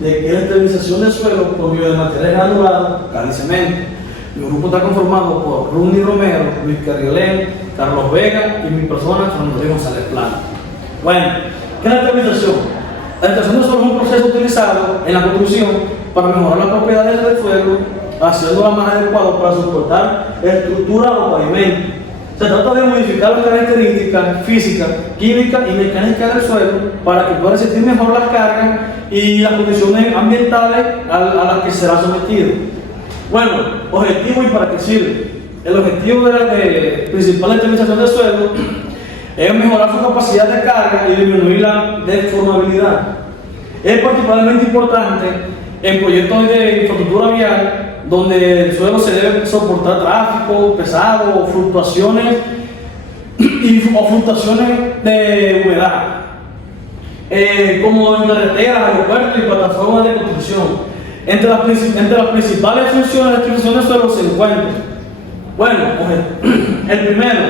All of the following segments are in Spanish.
de que la estabilización del suelo por medio de materiales granulados, cal y cemento. Mi grupo está conformado por Rudy Romero, Luis Carriolén, Carlos Vega y mi persona, Fernando González Plano. Bueno, ¿qué es la estabilización? La estabilización del suelo es un proceso utilizado en la construcción para mejorar las propiedades del suelo, haciéndolo más adecuado para soportar estructura o pavimento. Se trata de modificar las características físicas, químicas y mecánicas del suelo para que pueda resistir mejor las cargas y las condiciones ambientales a las que será sometido. Bueno, objetivo y para qué sirve. El objetivo de la principal estabilización del suelo es mejorar su capacidad de carga y disminuir la deformabilidad. Es particularmente importante en proyectos de infraestructura vial donde el suelo se debe soportar tráfico pesado o fluctuaciones de humedad, como en carreteras, aeropuertos y plataformas de construcción. Entre las principales funciones de la estabilización del suelo se encuentran, bueno, el primero,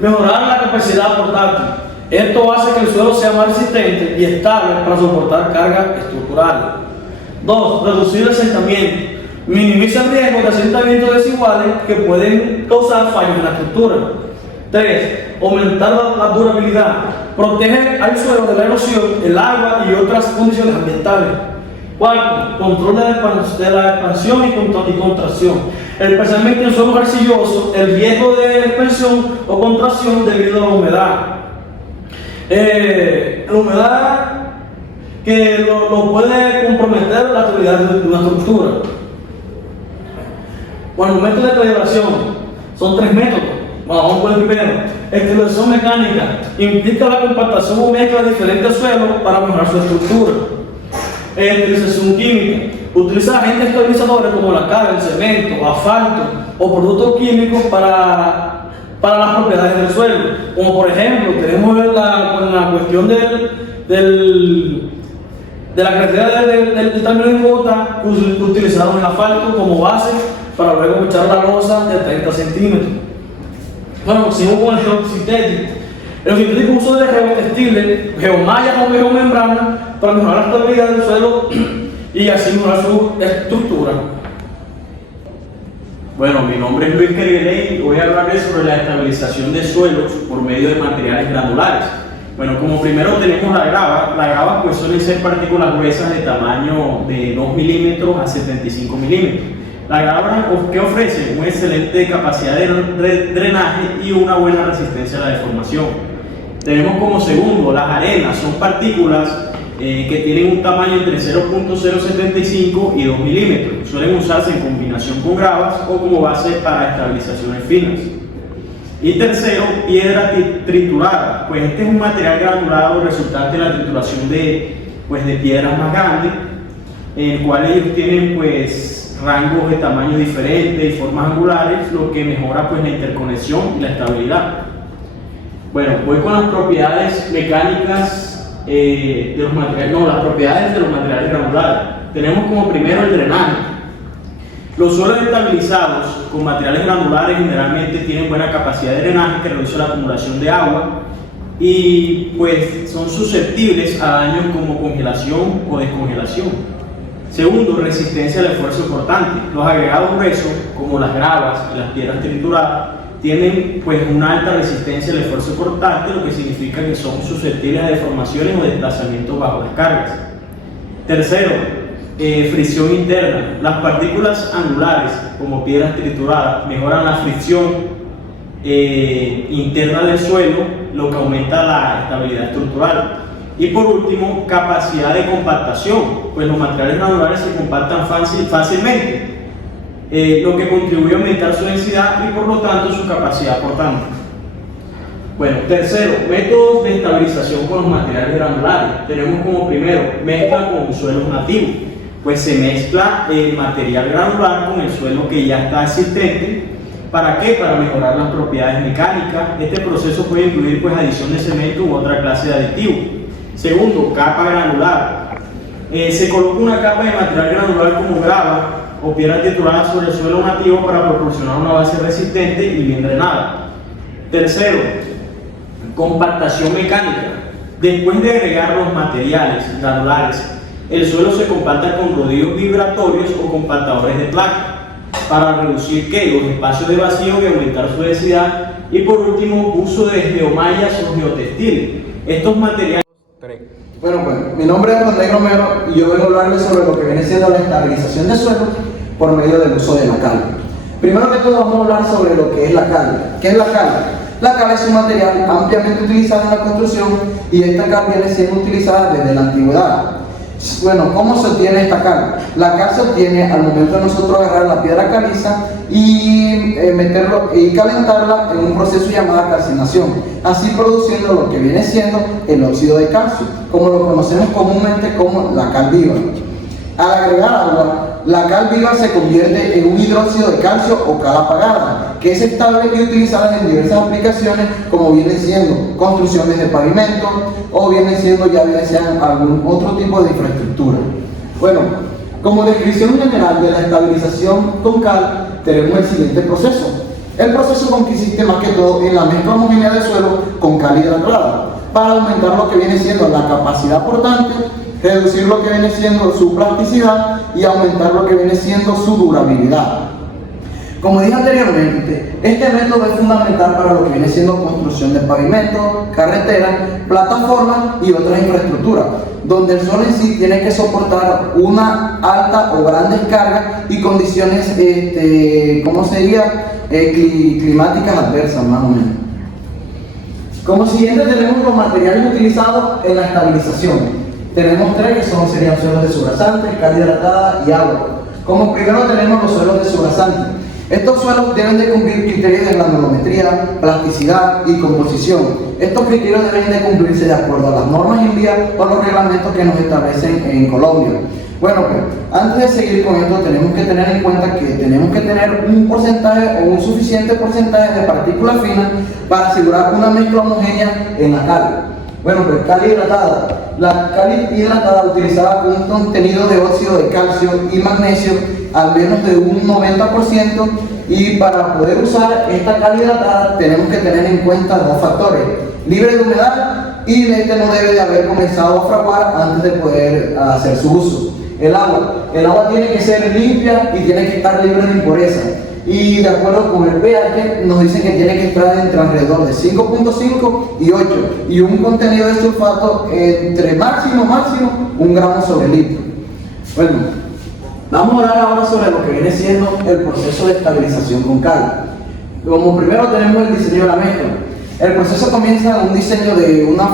mejorar la capacidad portátil. Esto hace que el suelo sea más resistente y estable para soportar cargas estructurales. 2. Reducir el asentamiento. Minimiza el riesgo de asentamientos desiguales que pueden causar fallos en la estructura. 3. Aumentar la durabilidad. Protege al suelo de la erosión, el agua y otras condiciones ambientales. 4. Control de la expansión y contracción. Especialmente en suelos arcillosos, el riesgo de expansión o contracción debido a la humedad. La humedad que lo puede comprometer la estabilidad de una estructura. Bueno, los métodos de calibración son 3 métodos. Vamos con el primero. Estabilización mecánica implica la compactación o mezcla de diferentes suelos para mejorar su estructura. Estabilización química utiliza agentes estabilizadores como la cal, el cemento, asfalto o productos químicos para las propiedades del suelo. Como por ejemplo, tenemos la cuestión de la carretera del término de gota que utilizaron el asfalto como base para luego echar la losa de 30 centímetros. Bueno, seguimos con el geosintético. El geosintético uso de geotextiles, geomallas o geomembranas para mejorar la estabilidad del suelo y así mejorar su estructura. Bueno, mi nombre es Luis Carriolén y voy a hablarles sobre la estabilización de suelos por medio de materiales granulares. Bueno, como primero tenemos la grava. La grava pues suelen ser partículas gruesas de tamaño de 2 milímetros a 75 milímetros. La grava que ofrece una excelente capacidad de drenaje y una buena resistencia a la deformación. Tenemos como segundo las arenas. Son partículas que tienen un tamaño entre 0.075 y 2 milímetros. Suelen usarse en combinación con gravas o como base para estabilizaciones finas. Y tercero, piedra triturada. Pues este es un material granulado resultante de la trituración de piedras más grandes, en el cual ellos tienen pues rangos de tamaño diferentes y formas angulares, lo que mejora pues la interconexión y la estabilidad. Bueno, voy con las propiedades mecánicas de los materiales, las propiedades de los materiales granulares. Tenemos como primero el drenaje. Los suelos estabilizados con materiales granulares generalmente tienen buena capacidad de drenaje que reduce la acumulación de agua y pues son susceptibles a daños como congelación o descongelación. Segundo, resistencia al esfuerzo cortante. Los agregados gruesos como las gravas y las piedras trituradas tienen pues una alta resistencia al esfuerzo cortante, lo que significa que son susceptibles a deformaciones o desplazamientos bajo las cargas. Tercero, fricción interna. Las partículas angulares como piedras trituradas mejoran la fricción interna del suelo, lo que aumenta la estabilidad estructural. Y por último, capacidad de compactación, pues los materiales granulares se compactan fácilmente, lo que contribuye a aumentar su densidad y por lo tanto su capacidad portante. Bueno, tercero, métodos de estabilización con los materiales granulares. Tenemos como primero, mezcla con suelos nativos. Pues se mezcla el material granular con el suelo que ya está existente. ¿Para qué? Para mejorar las propiedades mecánicas. Este proceso puede incluir pues adición de cemento u otra clase de aditivo. Segundo, capa granular. Se coloca una capa de material granular como grava o piedra triturada sobre el suelo nativo para proporcionar una base resistente y bien drenada. Tercero, compactación mecánica. Después de agregar los materiales granulares el suelo se compacta con rodillos vibratorios o compactadores de placa para reducir los espacios de vacío y aumentar su densidad. Y por último, uso de geomallas o geotextiles. Estos materiales... Bueno, pues mi nombre es Ronday Romero y yo vengo a hablarles sobre lo que viene siendo la estabilización de suelo por medio del uso de la cal. Primero que todo vamos a hablar sobre lo que es la cal. ¿Qué es la cal? La cal es un material ampliamente utilizado en la construcción y esta cal viene siendo utilizada desde la antigüedad. Bueno, ¿cómo se obtiene esta cal? La cal se obtiene al momento de nosotros agarrar la piedra caliza y meterlo y calentarla en un proceso llamado calcinación, así produciendo lo que viene siendo el óxido de calcio, como lo conocemos comúnmente como la cal viva. Al agregar agua, la cal viva se convierte en un hidróxido de calcio o cal apagada, que es estable y utilizada en diversas aplicaciones, como vienen siendo construcciones de pavimento o vienen siendo algún otro tipo de infraestructura. Bueno, como descripción general de la estabilización con cal, tenemos el siguiente proceso. El proceso consiste más que todo en la mezcla homogénea del suelo con cal hidratada, para aumentar lo que viene siendo la capacidad portante, reducir lo que viene siendo su plasticidad y aumentar lo que viene siendo su durabilidad. Como dije anteriormente, este método es fundamental para lo que viene siendo construcción de pavimentos, carreteras, plataformas y otras infraestructuras, donde el suelo en sí tiene que soportar una alta o gran descarga y condiciones, climáticas adversas, más o menos. Como siguiente tenemos los materiales utilizados en la estabilización. Tenemos tres que serían suelos desubrasantes, cal hidratada y agua. Como primero tenemos los suelos desubrasantes. Estos suelos deben de cumplir criterios de granulometría, plasticidad y composición. Estos criterios deben de cumplirse de acuerdo a las normas en vía o los reglamentos que nos establecen en Colombia. Bueno, pues antes de seguir con esto tenemos que tener en cuenta que tenemos que tener un porcentaje o un suficiente porcentaje de partículas finas para asegurar una mezcla homogénea en la cal. Bueno, pues cal hidratada. La cal hidratada utilizada con un contenido de óxido de calcio y magnesio al menos de un 90%, y para poder usar esta cal hidratada tenemos que tener en cuenta dos factores: libre de humedad y este no debe de haber comenzado a fraguar antes de poder hacer su uso. El agua tiene que ser limpia y tiene que estar libre de impureza. Y de acuerdo con el pH nos dicen que tiene que estar entre alrededor de 5.5 y 8 y un contenido de sulfato entre máximo 1 gramo sobre litro. Bueno, vamos a hablar ahora sobre lo que viene siendo el proceso de estabilización con cal. Como primero tenemos el diseño de la mezcla. El proceso comienza en un diseño de una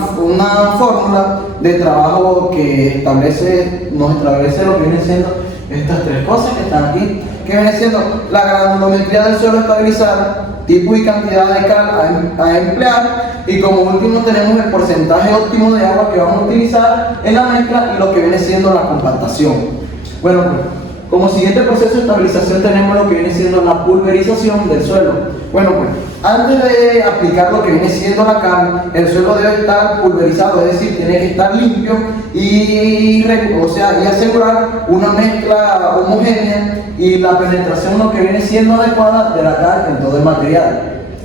fórmula de trabajo que nos establece lo que vienen siendo estas tres cosas que están aquí, que viene siendo la granulometría del suelo estabilizada, tipo y cantidad de cal a emplear, y como último tenemos el porcentaje óptimo de agua que vamos a utilizar en la mezcla y lo que viene siendo la compactación. Bueno, pues, como siguiente proceso de estabilización tenemos lo que viene siendo la pulverización del suelo. Bueno, pues antes de aplicar lo que viene siendo la cal, el suelo debe estar pulverizado, es decir, tiene que estar limpio y asegurar una mezcla homogénea y la penetración lo que viene siendo adecuada de la cal en todo el material.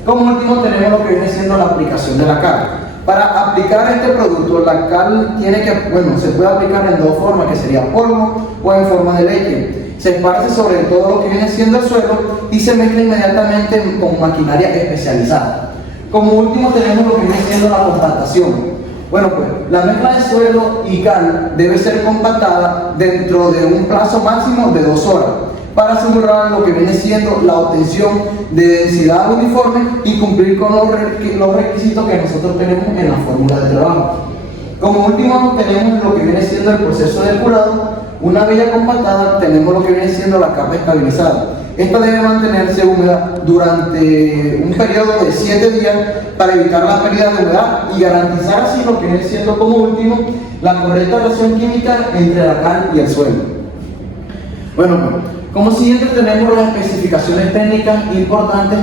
Como último tenemos lo que viene siendo la aplicación de la cal. Para aplicar este producto, la cal se puede aplicar en dos formas, que sería polvo o en forma de leche. Se esparce sobre todo lo que viene siendo el suelo y se mezcla inmediatamente con maquinaria especializada. Como último tenemos lo que viene siendo la compactación. Bueno, pues la mezcla de suelo y cal debe ser compactada dentro de un plazo máximo de 2 horas para asegurar lo que viene siendo la obtención de densidad uniforme y cumplir con los requisitos que nosotros tenemos en la fórmula de trabajo. Como último tenemos lo que viene siendo el proceso de curado. Una vez ya compactada tenemos lo que viene siendo la capa estabilizada. Esta debe mantenerse húmeda durante un periodo de 7 días para evitar la pérdida de humedad y garantizar así lo que viene siendo como último la correcta relación química entre la cal y el suelo. Bueno, como siguiente tenemos las especificaciones técnicas importantes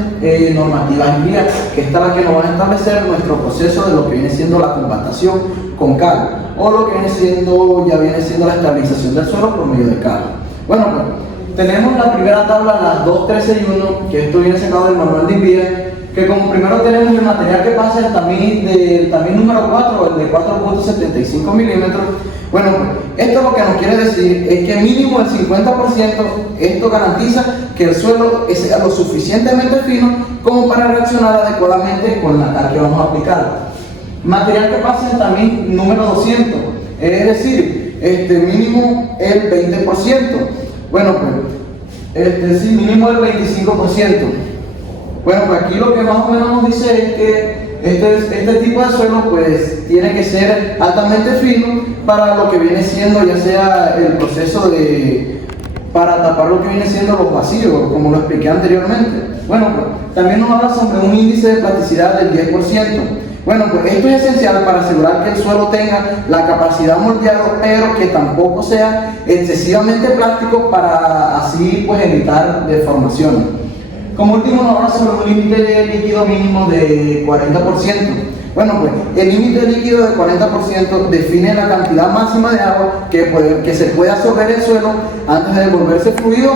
normativas en vía, que esta es la que nos va a establecer nuestro proceso de lo que viene siendo la compactación con cal, o lo que viene siendo la estabilización del suelo por medio de cal. Bueno, pues tenemos la primera tabla, las 2, 13 y 1, que esto viene sacado del manual de vía, que como primero tenemos el material que pasa del tamiz número 4, el de 4.75 milímetros. Bueno, pues, esto lo que nos quiere decir es que mínimo el 50% esto garantiza que el suelo sea lo suficientemente fino como para reaccionar adecuadamente con la cal que vamos a aplicar. Material que pasa en tamiz número 200, es decir, mínimo el 20%. Bueno, pues, sí, mínimo el 25%. Bueno, pues aquí lo que más o menos nos dice es que este tipo de suelo pues tiene que ser altamente fino para lo que viene siendo ya sea el proceso para tapar lo que viene siendo los vacíos, como lo expliqué anteriormente. Bueno, pues también nos habla sobre un índice de plasticidad del 10%. Bueno, pues esto es esencial para asegurar que el suelo tenga la capacidad moldeado, pero que tampoco sea excesivamente plástico para así pues evitar deformaciones. Como último nos habla sobre un límite de líquido mínimo de 40%. Bueno, pues el límite de líquido de 40% define la cantidad máxima de agua que se puede absorber el suelo antes de volverse fluido,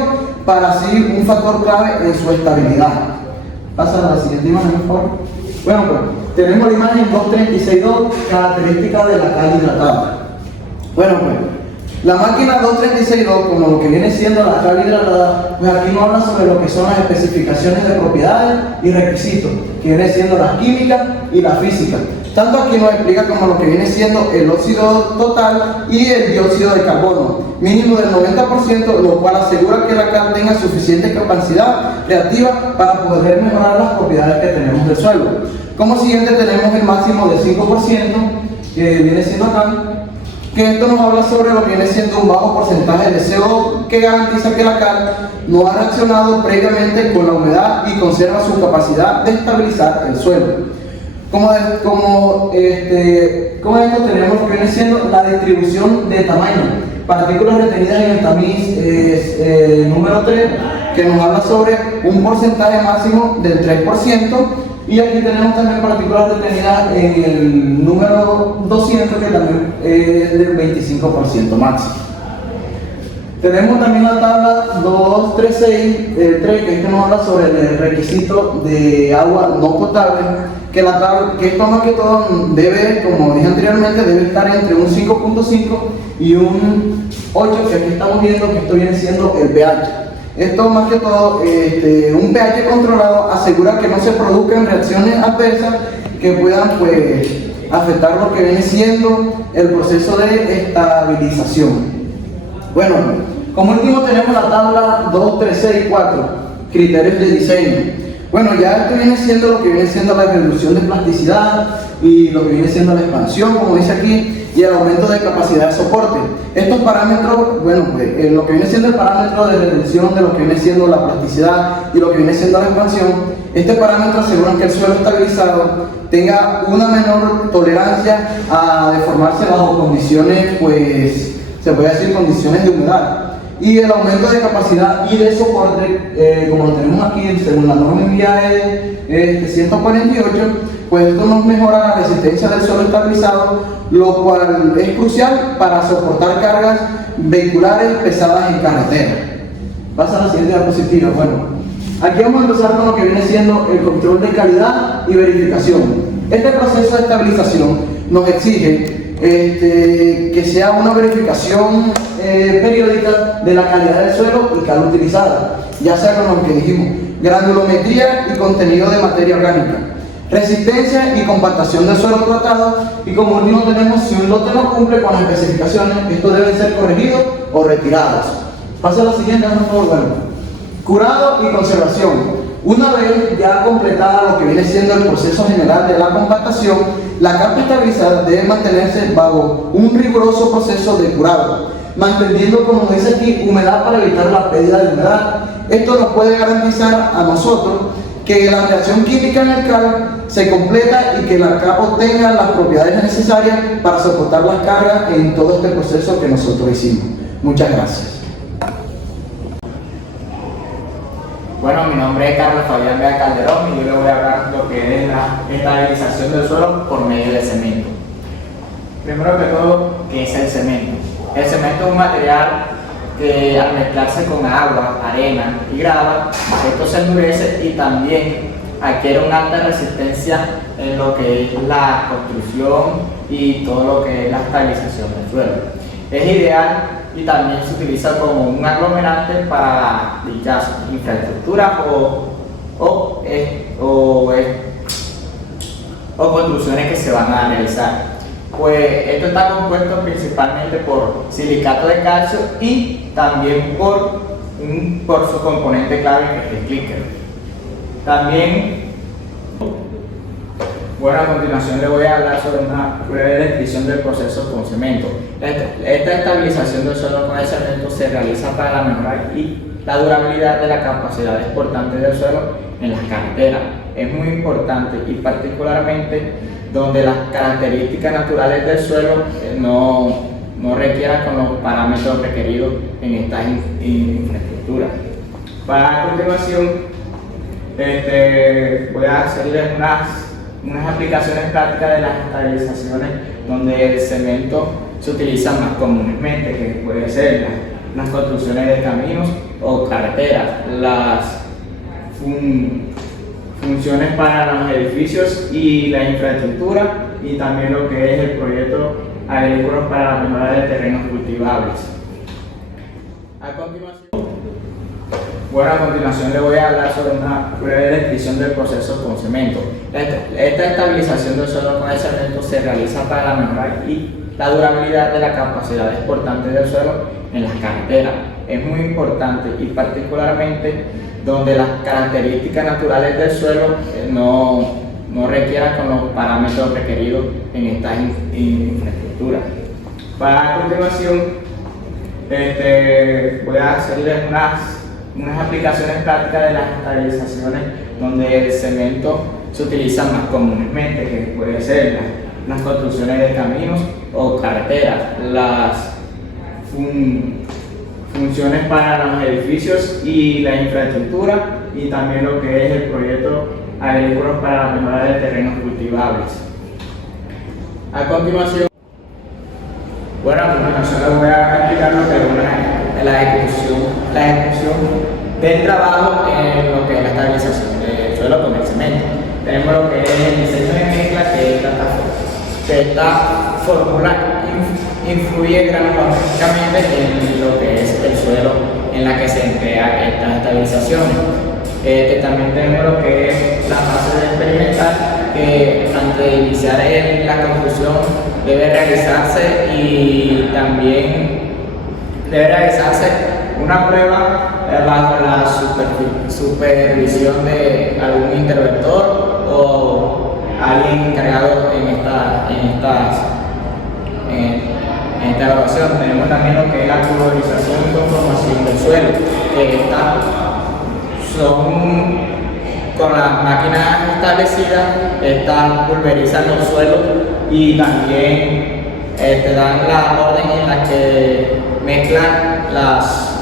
para así un factor clave en su estabilidad. Pasa a la siguiente imagen, por favor. Bueno, pues tenemos la imagen 236.2, característica de la cal hidratada. Bueno, pues la máquina 236.2, como lo que viene siendo la cal hidratada, pues aquí nos habla sobre lo que son las especificaciones de propiedades y requisitos, que viene siendo la química y la física. Tanto aquí nos explica como lo que viene siendo el óxido total y el dióxido de carbono, mínimo del 90%, lo cual asegura que la cal tenga suficiente capacidad reactiva para poder mejorar las propiedades que tenemos del suelo. Como siguiente tenemos el máximo del 5%, que viene siendo acá, que esto nos habla sobre lo que viene siendo un bajo porcentaje de CO2 que garantiza que la cal no ha reaccionado previamente con la humedad y conserva su capacidad de estabilizar el suelo. Como esto tenemos lo que viene siendo la distribución de tamaño, partículas retenidas en el tamiz número 3, que nos habla sobre un porcentaje máximo del 3%, y aquí tenemos también partículas retenidas en el número 200, que también es del 25% máximo. Tenemos también la tabla 236, que nos habla sobre el requisito de agua no potable, que esto más que todo debe, como dije anteriormente, debe estar entre un 5.5 y un 8, que aquí estamos viendo que esto viene siendo el pH. Esto más que todo, un pH controlado asegura que no se produzcan reacciones adversas que puedan pues afectar lo que viene siendo el proceso de estabilización. Bueno, como último tenemos la tabla 236.4, criterios de diseño. Bueno, ya esto viene siendo lo que viene siendo la reducción de plasticidad y lo que viene siendo la expansión, como dice aquí, y el aumento de capacidad de soporte. Estos parámetros, bueno, lo que viene siendo el parámetro de reducción de lo que viene siendo la plasticidad y lo que viene siendo la expansión, este parámetro asegura que el suelo estabilizado tenga una menor tolerancia a deformarse bajo condiciones, pues, se puede decir condiciones de humedad. Y el aumento de capacidad y de soporte, como lo tenemos aquí, según la norma IAE 148, pues esto nos mejora la resistencia del suelo estabilizado, lo cual es crucial para soportar cargas vehiculares pesadas en carretera. Pasa a la siguiente diapositiva. Bueno, aquí vamos a empezar con lo que viene siendo el control de calidad y verificación. Este proceso de estabilización nos exige que sea una verificación periódica de la calidad del suelo y cal utilizada, ya sea con lo que dijimos, granulometría y contenido de materia orgánica, resistencia y compactación del suelo tratado, y como último tenemos si un lote no cumple con las especificaciones, estos deben ser corregidos o retirados. Pasa a la siguiente, por favor. Bueno, curado y conservación. Una vez ya completada lo que viene siendo el proceso general de la compactación, la capa estabilizada debe mantenerse bajo un riguroso proceso de curado, manteniendo, como dice aquí, humedad para evitar la pérdida de humedad. Esto nos puede garantizar a nosotros que la reacción química en el cal se completa y que la capa obtenga las propiedades necesarias para soportar las cargas en todo este proceso que nosotros hicimos. Muchas gracias. Bueno, mi nombre es Carlos Fabián Vega Calderón y yo le voy a hablar lo que es la estabilización del suelo por medio de cemento. Primero que todo, ¿qué es el cemento? El cemento es un material que al mezclarse con agua, arena y grava, esto se endurece y también adquiere una alta resistencia en lo que es la construcción y todo lo que es la estabilización del suelo. Es ideal y también se utiliza como un aglomerante para dichas infraestructuras o construcciones que se van a realizar. Pues esto está compuesto principalmente por silicato de calcio y también por su componente clave que es el clinker. También, bueno, a continuación le voy a hablar sobre una breve descripción del proceso con cemento. Esta estabilización del suelo con el cemento se realiza para la mejora y la durabilidad de la capacidad exportante del suelo en las carreteras. Es muy importante y particularmente donde las características naturales del suelo no requieran con los parámetros requeridos en estas infraestructuras. Para continuación, voy a hacerles unas aplicaciones prácticas de las estabilizaciones donde el cemento se utiliza más comúnmente, que puede ser las construcciones de caminos o carreteras, las funciones para los edificios y la infraestructura, y también lo que es el proyecto agrícola para la mejora de terrenos cultivables. A continuación le voy a hablar sobre una breve descripción del proceso con cemento. Esta estabilización del suelo con el cemento se realiza para la mejora y la durabilidad de la capacidad exportante del suelo en las carreteras. Es muy importante y particularmente donde las características naturales del suelo no requieran con los parámetros requeridos en estas infraestructuras. Para continuación, voy a hacerles unas aplicaciones prácticas de las estabilizaciones donde el cemento se utiliza más comúnmente, que puede ser las construcciones de caminos o carreteras, las funciones para los edificios y la infraestructura, y también lo que es el proyecto agrícola para la mejora de terrenos cultivables. A continuación, les voy a explicar lo que es la ejecución del trabajo en lo que es la estabilización del suelo con el cemento. Tenemos lo que es el diseño de mezcla, que esta fórmula influye granuloméricamente en lo que es el suelo en la que se emplea esta estabilización. También tenemos lo que es la fase experimental, que antes de iniciar la construcción debe realizarse, y también debe realizarse una prueba bajo la supervisión de algún interventor o alguien encargado en esta evaluación. Tenemos también lo que es la pulverización y conformación del suelo, que con las máquinas establecidas, pulverizan los suelos y también dan la orden en la que mezclan las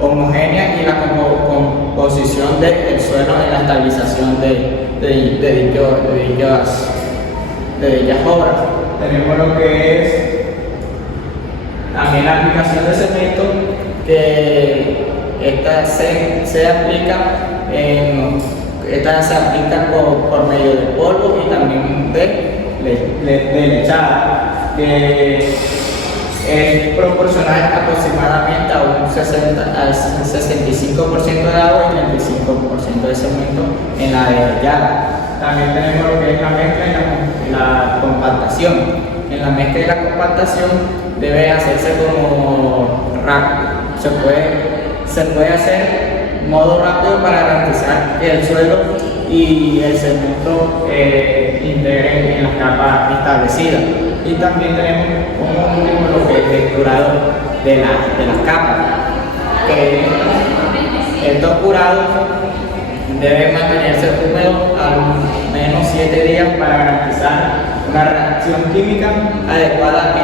homogéneas y la composición del suelo en la estabilización de dichas obras. Tenemos lo que es también la aplicación de cemento, que esta se aplica por medio de polvo y también de lechada, que es proporcional aproximadamente a un 65% de agua y 35% de cemento en la lechada. También tenemos lo que es la mezcla y la compactación. En la mezcla y la compactación debe hacerse como rápido. Se puede hacer modo rápido para garantizar que el suelo y el cemento integren en las capas establecidas. Y también tenemos como último lo que es el curado de las capas, que estos curados deben mantenerse húmedos al menos 7 días para garantizar una reacción química adecuada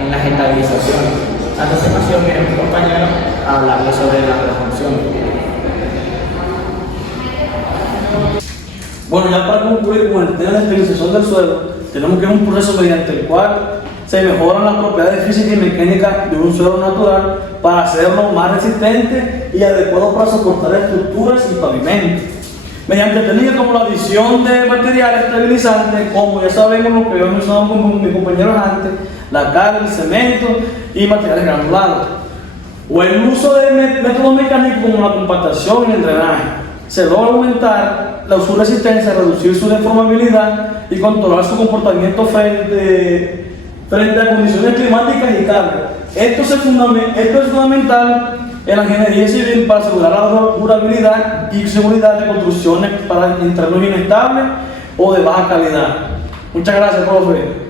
en las estabilizaciones. A continuación, viene mi compañero a hablarles sobre la refunción. Bueno, ya para concluir con el tema de la estabilización del suelo, tenemos que es un proceso mediante el cual se mejoran las propiedades físicas y mecánicas de un suelo natural para hacerlo más resistente y adecuado para soportar estructuras y pavimentos. mediante técnicas como la adición de materiales estabilizantes, como ya sabemos lo que yo mencionado con mis compañeros antes, la cal, el cemento y materiales granulados, o el uso de métodos mecánicos como la compactación y el drenaje. Se logra aumentar su resistencia, reducir su deformabilidad y controlar su comportamiento frente a condiciones climáticas y cargas. Esto es fundamental en la ingeniería civil para asegurar la durabilidad y seguridad de construcciones para terrenos inestables o de baja calidad. Muchas gracias, profe.